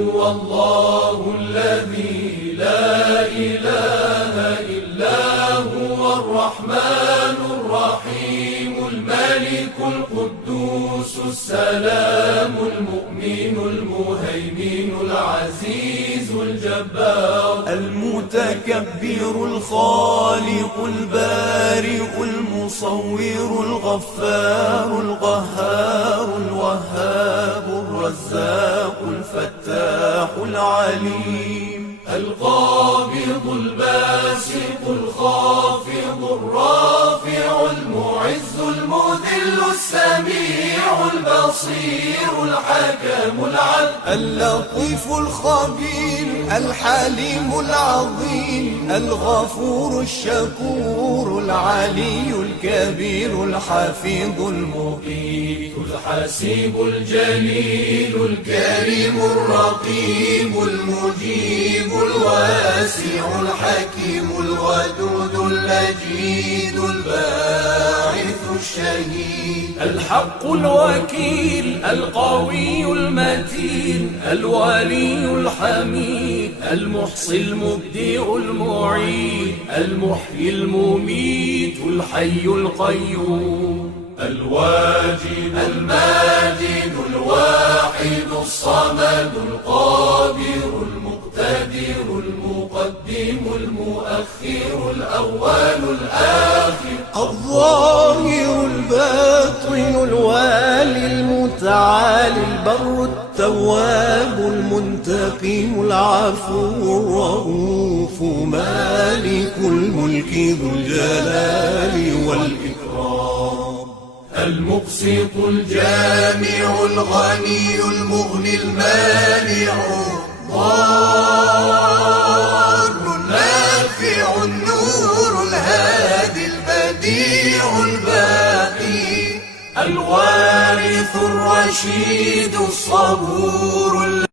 هو الله الذي لا إله إلا هو الرحمن الرحيم الملك القدوس السلام المؤمن المهيمن العزيز الجبار المتكبر الخالق البارئ المصور الغفار القهار الوهاب الرزاق الفتاح العليم القابض الباسط الخافض الرافع المعز المذل السميع البصير الحكم العدل اللطيف الخبير الحليم العظيم الغفور الشكور العلي الكبير الحفيظ المقيت الحسيب الجليل الكريم الرقيب المجيب الواسع الحكيم الودود اللجيد الباعث الشهيد الحق الوكيل القوي المتين الولي الحميد المحصي المبدئ المعيد المحيي المميت الحي القيوم الواجد الماجد الواحد الصمد القادر المقتدر المقدم المؤخر الأول الآخر الظاهر الباطن الوالي المتعالي البر التواب المنتقم العفو الرؤوف مالك الملك ذو الجلال والإكرام المقسط الجامع الغني المغني المانع الضار النافع النور الهادي البديع الباقي الوارث الرشيد الصبور